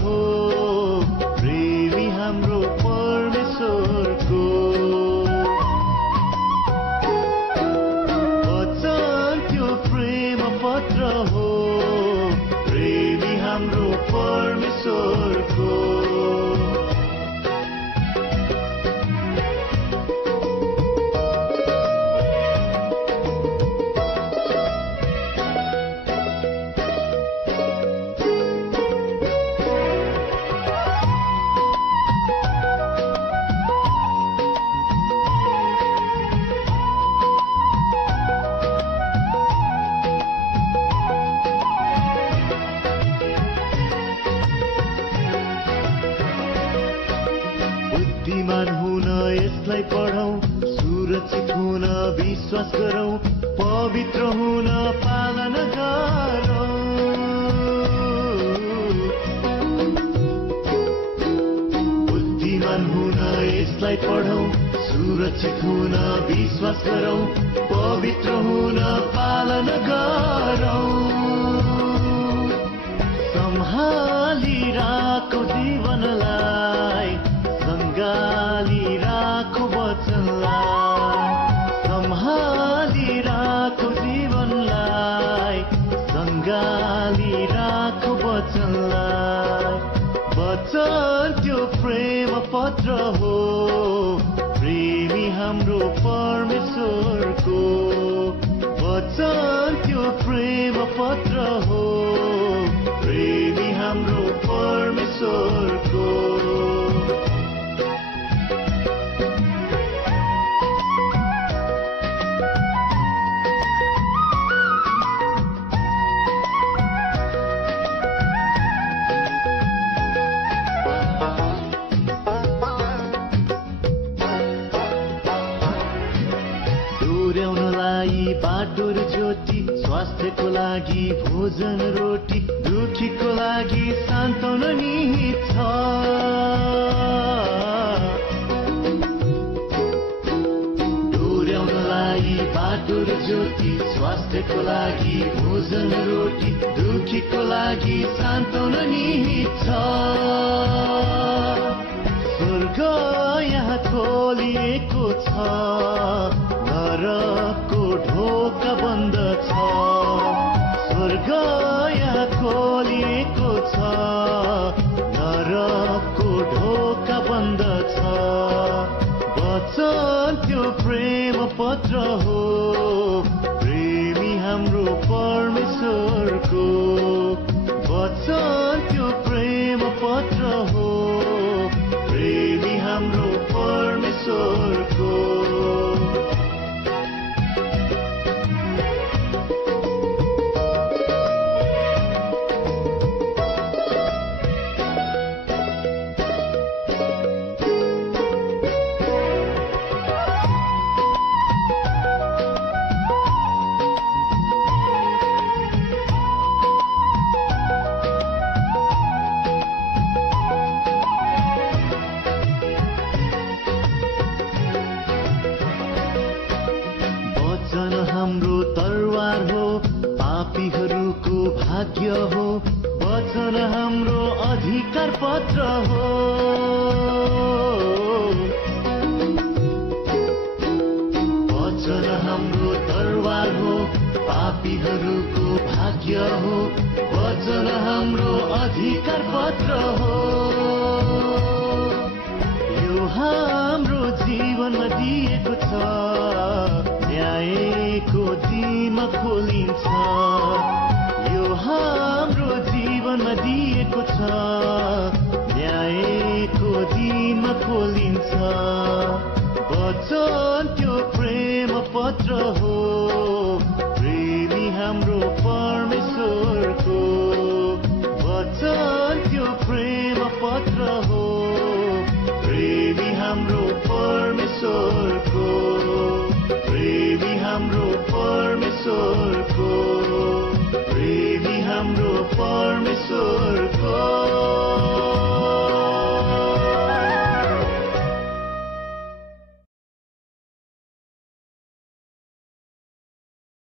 हो प्रेमी हाम्रो परमेश्वरको वचन त्यो प्रेम पत्र हो प्रेमी हाम्रो परमेश्वरको बुद्धिमान हुन यसलाई पढौं सुरक्षित हुन विश्वास गरौं पवित्र हुन पालन गरौं बुद्धिमान हुन यसलाई पढौं सुरक्षित हुन विश्वास गरौं पवित्र हुन पालन गरौं सम्हाली राखौ जीवनलाई सँगाली राखौ वचनलाई सम्हाली राखौ जीवनलाई सँगाली राखौ वचनलाई वचन त्यो प्रेम पत्र हो प्रेमी हाम्रो परमेश्वरको वचन त्यो प्रेम पत्र हो प्रेमी हाम्रो परमेश्वरको डोर्याउनलाई बाटो र ज्योति स्वास्थ्यको लागि भोजन रोटी दुखीको लागि सान्त्वना निहित छ डोर्याउनलाई बाटो र ज्योति स्वास्थ्यको लागि भोजन रोटी दुखीको लागि सान्त्वना निहित छ स्वर्ग यहाँ खोलिएको छ नरकको ढोका बन्द छ स्वर्ग यहाँ खोलिएको छ नरकको ढोका बन्द छ वचन त्यो प्रेम पत्र हो प्रेमी हाम्रो परमेश्वरको वचन त्यो प्रेम पत्र हो प्रेमी हाम्रो परमेश्वरको वचन हाम्रो तरवार हो पापीहरूको भाग्य हो वचन हाम्रो अधिकार पत्र हो वचन हाम्रो तरवार हो पापीहरूको भाग्य हो वचन हाम्रो अधिकार पत्र हो यो हाम्रो जीवनमा दिएको छ न्यायको दिनमा खोलिन्छ यो हाम्रो जीवनमा दिएको छ न्यायको दिनमा खोलिन्छ वचन त्यो प्रेम पत्र हो प्रेमी हाम्रो परमेश्वरको वचन त्यो प्रेम पत्र हो प्रेमी हाम्रो परमेश्वरको प्रेमी हाम्रो परमेश्वरको प्रेमी हाम्रो